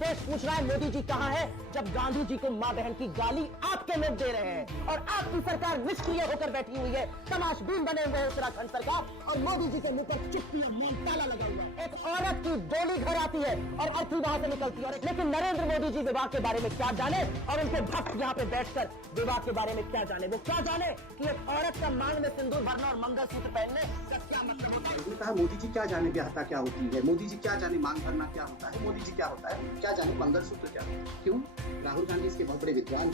देश पूछ रहा है मोदी जी कहां है, जब गांधी जी को मां बहन की गाली आपके लोग दे रहे हैं और आपकी सरकार निष्क्रिय होकर बैठी हुई है। तमाशबीन बने हुए उत्तराखंड सरकार और मोदी जी के मुंह पर चुप्पी और मौन ताला लगा हुआ है। एक औरत की डोली घर आती है और अर्थी वहां से निकलती है, लेकिन नरेंद्र मोदी जी विवाह के बारे में क्या जाने और उनके भक्त यहाँ पे बैठकर विवाह के बारे में क्या जाने। वो क्या जाने कि एक औरत का मांग में सिंदूर भरना और मंगलसूत्र पहनने का क्या मतलब होता है। कहा मोदी जी क्या जाने ब्याहता क्या होती है, मोदी जी क्या जाने मांग भरना क्या होता है, मोदी जी क्या होता है, क्या जाने मंगलसूत्र क्या होता है। क्यों? राहुल गांधी इसके बहुत बड़े विद्वान हैं।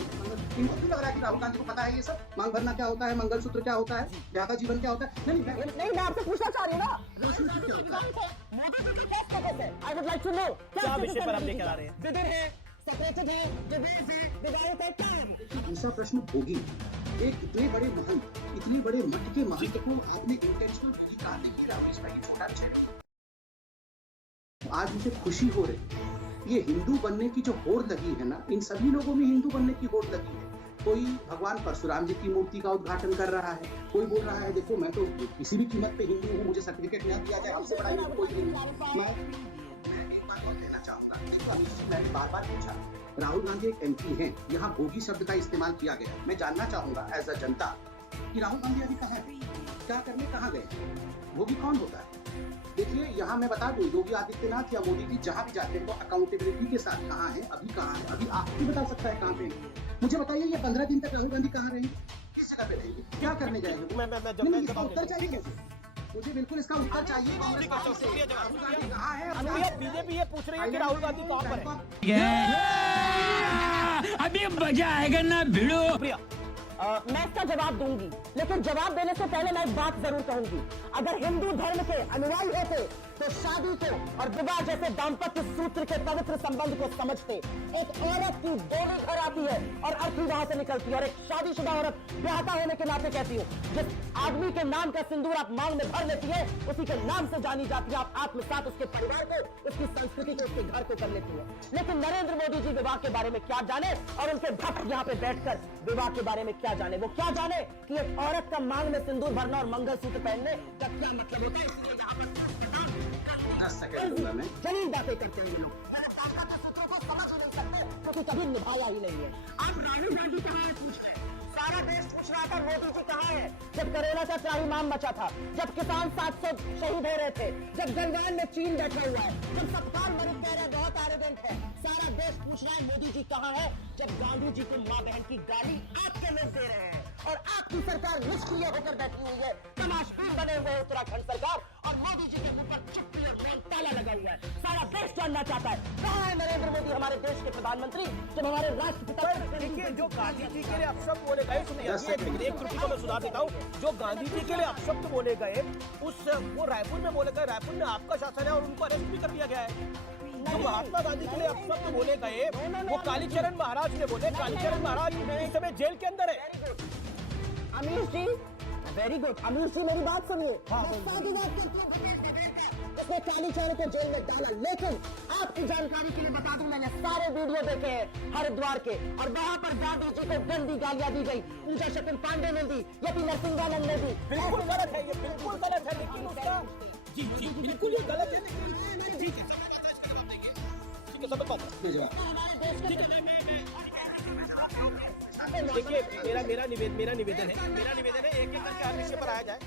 क्यों लग रहा है कि राहुल गांधी को पता है ये सब, मांग भरना क्या होता है, मंगलसूत्र क्या होता है, ब्याहता जीवन क्या होता है। नहीं मैं आपसे पूछना चाह रही हूँ ना, I would like to know क्या विषय पर आप लेकर आ रहे हैं? विदुर है, सेपरेटेड है, डिवोर्स है, विवाहित है, क्या है? दूसरा प्रश्न भोगी, एक इतने बड़े महंत, इतने बड़े मठ के महंत को आपने इंटेंशनल भोगी कहा कि रमेश भाई छोटा विषय। आज मुझे खुशी हो रही, ये हिंदू बनने की जो होड़ लगी है ना, इन सभी लोगों में हिंदू बनने की होड़ लगी है। कोई भगवान परशुराम जी की मूर्ति का उद्घाटन कर रहा है, कोई बोल रहा है देखो मैं तो किसी भी कीमत पे हिंदू हूँ, मुझे सर्टिफिकेट न दिया जाए, हमसे बड़ा हिंदू कोई नहीं। मैं एक बात और कहना चाहूंगा, मैंने बार बार पूछा, राहुल गांधी एक एमपी हैं, यहाँ भोगी शब्द का इस्तेमाल किया गया। मैं जानना चाहूंगा एज अ जनता कि राहुल गांधी अभी कहाँ है, क्या करने कहाँ गए, भोगी कौन होता है। देखिए यहाँ मैं बता दूं, योगी आदित्यनाथ या मोदी जी जहाँ भी जाते हैं तो अकाउंटेबिलिटी के साथ कहाँ है, अभी कहाँ है, अभी आप भी बता सकता है कहाँ पे। मुझे बताइए ये 15 दिन तक राहुल गांधी कहाँ रहेंगे, किस जगह पे रहेंगे, क्या करने जाएंगे। इसका उत्तर चाहिए मुझे, मुझे बिल्कुल इसका उत्तर चाहिए। राहुल गांधी कहाँ है। बीजेपी ये पूछ रही है कि राहुल गांधी कौन पर है। अभी मजा आएगा ना भिड़ो। प्रिया मैं इसका जवाब दूंगी, लेकिन जवाब देने से पहले मैं एक बात जरूर कहूंगी। अगर हिंदू धर्म के अनुयायी होते तो शादी को और विवाह जैसे दाम्पत्य सूत्र के पवित्र संबंध को समझते। एक औरत की डोली घर आती है और अर्थी वहां से निकलती है और एक शादीशुदा औरत ब्याहता होने के नाते कहती हूँ, जिस आदमी के नाम का सिंदूर आप मांग में भर लेती है उसी के नाम से जानी जाती है। आप आत्मसात उसके परिवार को, उसकी संस्कृति को, उसके घर को कर लेती है। लेकिन नरेंद्र मोदी जी विवाह के बारे में क्या जाने और उनके भक्त यहाँ पे बैठकर विवाह के बारे में क्या जाने। वो क्या जाने कि एक औरत का मांग में सिंदूर भरना और मंगलसूत्र पहनने का क्या मतलब होता है। इसलिए यहाँ पर जलील बातें करते हैं ये लोग, सूत्रों को समझ ही नहीं सकते क्योंकि कभी निभाया ही नहीं है। अब राहुल गांधी कहाँ है, सारा देश पूछ रहा था मोदी जी कहाँ है। जब कोरोना का त्राहिमाम मचा था, जब किसान 700 शहीद हो रहे थे, जब गलवान में चीन बैठा हुआ है, जब सत्कार मलिक कह रहे बहुत एरोगेंट है, सारा देश पूछ रहा है मोदी जी कहाँ है, जब गांधी जी को मां बहन की गाली आपके लोग दे रहे हैं और आपकी सरकार निष्क्रिय होकर बैठी हुई है। तमाशबीन बने हुए उत्तराखंड सरकार और मोदी जी के ऊपर चुप्पी और मौन ताला लगा हुआ है। सारा देश जानना चाहता है कहाँ है नरेंद्र मोदी, हमारे देश के प्रधानमंत्री, जब हमारे राष्ट्रपिता। देखिए जो गांधी जी के लिए अपशब्द बोले गए, सुनिए एक त्रुटि को मैं सुधार देता हूँ। जो गांधी जी के लिए अपशब्द बोले गए वो रायपुर में बोले गए, रायपुर में आपका शासन है और उनको अरेस्ट भी कर दिया गया है। जो महात्मा गांधी के लिए अपशब्द बोले गए वो कालीचरण महाराज ने बोले। कालीचरण महाराज इस समय जेल के अंदर है। अमीश जी वेरी गुड, अमीश जी मेरी बात सुनिए। उसने कालीचरण को जेल में डाला, लेकिन आपकी जानकारी के लिए बता दूं, मैंने सारे वीडियो देखे हैं हरिद्वार के और वहां पर गांधी जी को गंदी गालियां दी गई। पूजा शकुन पांडे ने दी, यति नरसिंहानंद ने दी। बिल्कुल गलत है, ये बिल्कुल गलत है, लेकिन उसका जी बिल्कुल ये गलत है। ठीक है समझ पाऊंगा। देखिए मेरा निवेदन है एक एक करके हर विषय पर आया जाए।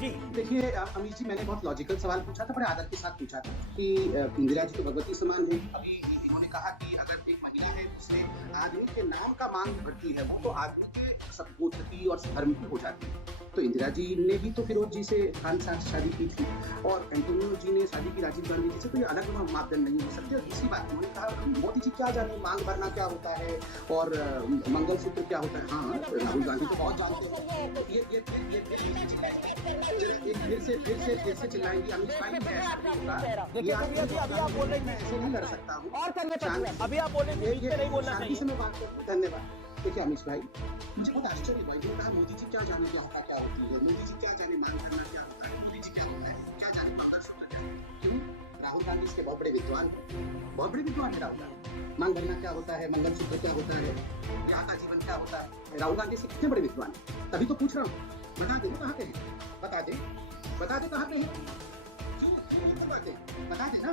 जी देखिए अमीश जी, मैंने बहुत लॉजिकल सवाल पूछा था, बड़े आदर के साथ पूछा था कि इंदिरा जी तो भगवती समान है। अभी इन्होंने कहा कि अगर एक महिला है उसने आदमी के नाम का मांग भरती है वो तो आदमी के सदगोत्र की और धर्म की हो जाती है। तो इंदिरा जी ने भी तो फिरोज जी से खान साथ शादी की थी और एंटोनियो जी ने शादी की राजीव गांधी जी से, तो ये अलग मापदंड नहीं हो सकते। और इसी बात उन्होंने कहा मोदी जी क्या जाने मांग भरना क्या होता है और मंगलसूत्र क्या होता है। हाँ राहुल गांधी तो बहुत जानते हैं। ये फिर से चिल्लाएंगी अमित भाई, अभी आप बोल रहे हैं ऐसे नहीं लड़ सकता हूँ। और अभी आप बोल रहे हैं नहीं बोलना चाहिए। मैं बात करूँ, धन्यवाद। देखिए अमित भाई, मुझे बहुत आश्चर्य हुआ, ये कहा मोदी जी क्या जाने ब्याहता क्या होती है, मोदी जी क्या जाने मांग करना क्या होता है, मोदी जी क्या होता है, क्या जाने मंगलसूत्र क्या। क्यों? राहुल गांधी इसके बहुत बड़े विद्वान हैं, बहुत बड़े विद्वान है राहुल गांधी। मांग भरना क्या होता है, मंगलसूत्र क्या होता है, ब्याहता जीवन क्या होता है। राहुल गांधी से कितने बड़े विद्वान है, तभी तो पूछ रहा हूँ। बता दे कहाँ पे है, बता दे कहाँ पे है। बातें बता देना।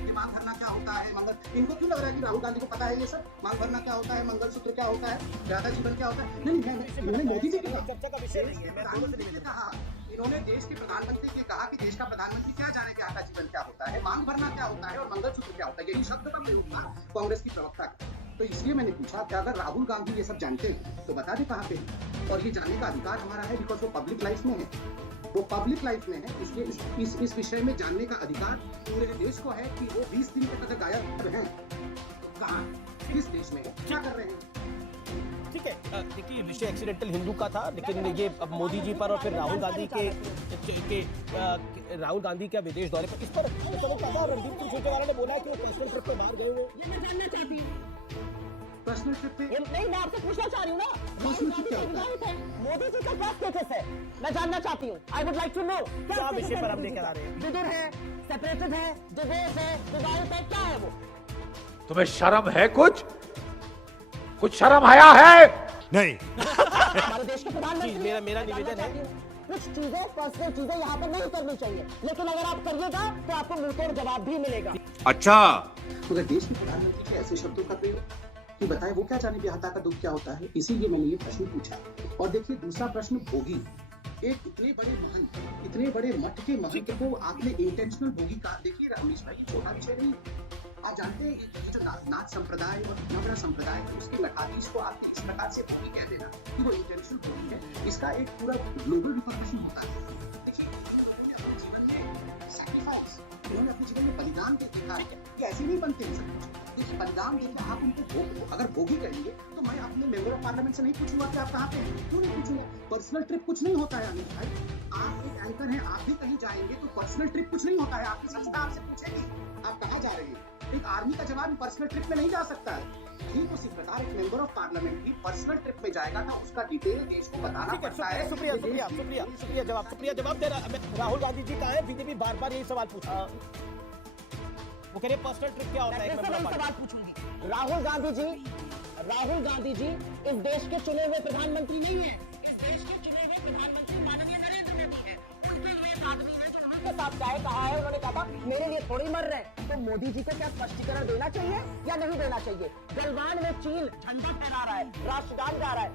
ये मांग भरना क्या होता है, मंगल, इनको क्यों लग रहा है कि राहुल गांधी को पता है ये सब? मांग भरना क्या होता है, मंगलसूत्र क्या होता है, ज्यादा जीवन क्या होता है? नहीं, इन्होंने मोदी जी के चर्चा का विषय नहीं है, मैं दोनों से निवेदन कहा, इन्होंने देश के प्रधानमंत्री के कहा कि देश का प्रधानमंत्री क्या जाने कि आधा जीवन क्या होता है, मांग भरना क्या होता है और मंगलसूत्र क्या होता है, यही शब्द का प्रयोग था कांग्रेस की प्रवक्ता का। तो इसलिए मैंने पूछा कि अगर राहुल गांधी ये सब जानते हैं तो बता दे कहाँ पे है। और ये जानने का अधिकार हमारा है, बिकॉज वो पब्लिक लाइफ में है, वो पब्लिक लाइफ में है, इसलिए इस विषय में जानने का अधिकार पूरे देश को है कि वो 20 दिन तक अगर गायब हैं तो कहाँ, किस देश में, क्या कर रहे हैं। ठीक है। देखिए, विषय एक्सीडेंटल हिंदू का था, लेकिन ये अब मोदी जी पर और फिर राहुल गांधी राहुल गांधी के विदेश दौरे पर, इस पर समझता था रणदीप सिंह सुरजेवाला ने बोला है कि वो पर्सनल ट्रिप पे बाहर गए हुए। ये मैं जानना चाहती हूँ पर्सनल ट्रिप पे। नहीं, मैं आपसे पूछना चाह रही हूँ ना, पर्सनल ट्रिप क्या होता है? मोदी जी का क्या स्टेटस है, मैं जानना चाहती हूँ। I would like to know क्या विषय पर हम लेकर आ रहे हैं। विदुर है, सेपरेटेड है, डिवोर्स है, विवाहित है, क्या है वो? तुम्हें शर्म है? कुछ शर्म आया है? नहीं। हमारे देश के प्रधानमंत्री, मेरा निवेदन है, कुछ चीजें, पर्सनल चीजें यहाँ पर नहीं करनी चाहिए, लेकिन अगर आप करिएगा तो आपको मुंहतोड़ जवाब भी मिलेगा। अच्छा, अगर देश के प्रधानमंत्री के ऐसे शब्दों का प्रयोग कि बताए वो क्या जाने बिहाता का दुख क्या होता है, इसीलिए मैंने ये प्रश्न पूछा। और देखिए दूसरा प्रश्न, भोगी, एक इतने बड़े महंत, इतने बड़े मठ के महंत को आपने इंटेंशनल भोगी कहा। देखिए रमेश भाई, ये छोटा विषय नहीं, आप जानते हैं ये जो नाथ संप्रदाय और इतना बड़ा संप्रदाय है, उसके मठाधीश को आप इस प्रकार से भोगी कह देना कि वो इंटेंशनल भोगी है, इसका एक पूरा ग्लोबल रिपरकशन होता है। देखिए इन लोगों ने अपने जीवन में सैक्रिफाइस, इन्होंने अपने जीवन में बलिदान दे देखा है कि ऐसे नहीं बनते हैं सब कुछ। देखिए बलिदान देकर आप उनको अगर भोगी कहेंगे तो मैं अपने मेंबर ऑफ पार्लियामेंट से नहीं पूछूंगा कि आप कहाँ पे हैं, क्यों नहीं पूछूंगा। पर्सनल ट्रिप कुछ नहीं होता है अमित भाई, आप एक एंकर हैं, आप भी कहीं जाएंगे तो पर्सनल ट्रिप कुछ नहीं होता है। आपकी संस्था आपसे पूछेगी आप कहाँ जा रहे हैं। एक आर्मी का जवान पर्सनल ट्रिप में नहीं जा सकता है। ठीक उसी प्रकार एक मेंबर ऑफ पार्लियामेंट भी पर्सनल ट्रिप में जाएगा ना, उसका डिटेल देश को बताना पड़ता है। शुक्रिया जवाब दे रहा। राहुल गांधी जी कहाँ है? बीजेपी बार बार यही सवाल पूछ रहा है, वो कह रहे पर्सनल ट्रिप क्या होता है। सवाल पूछूंगी, राहुल गांधी जी इस देश के चुने हुए प्रधानमंत्री नहीं है, इस देश के चुने हुए प्रधानमंत्री माननीय नरेंद्र मोदी है। उनके लिए आदमी है जो उन्होंने साथ चाहे कहा है, उन्होंने कहा मेरे लिए थोड़ी मर रहे हैं। तो मोदी जी को क्या स्पष्टीकरण देना चाहिए या नहीं देना चाहिए? गलवान में चीन झंडा फहरा रहा है, राष्ट्रगान गा रहा है,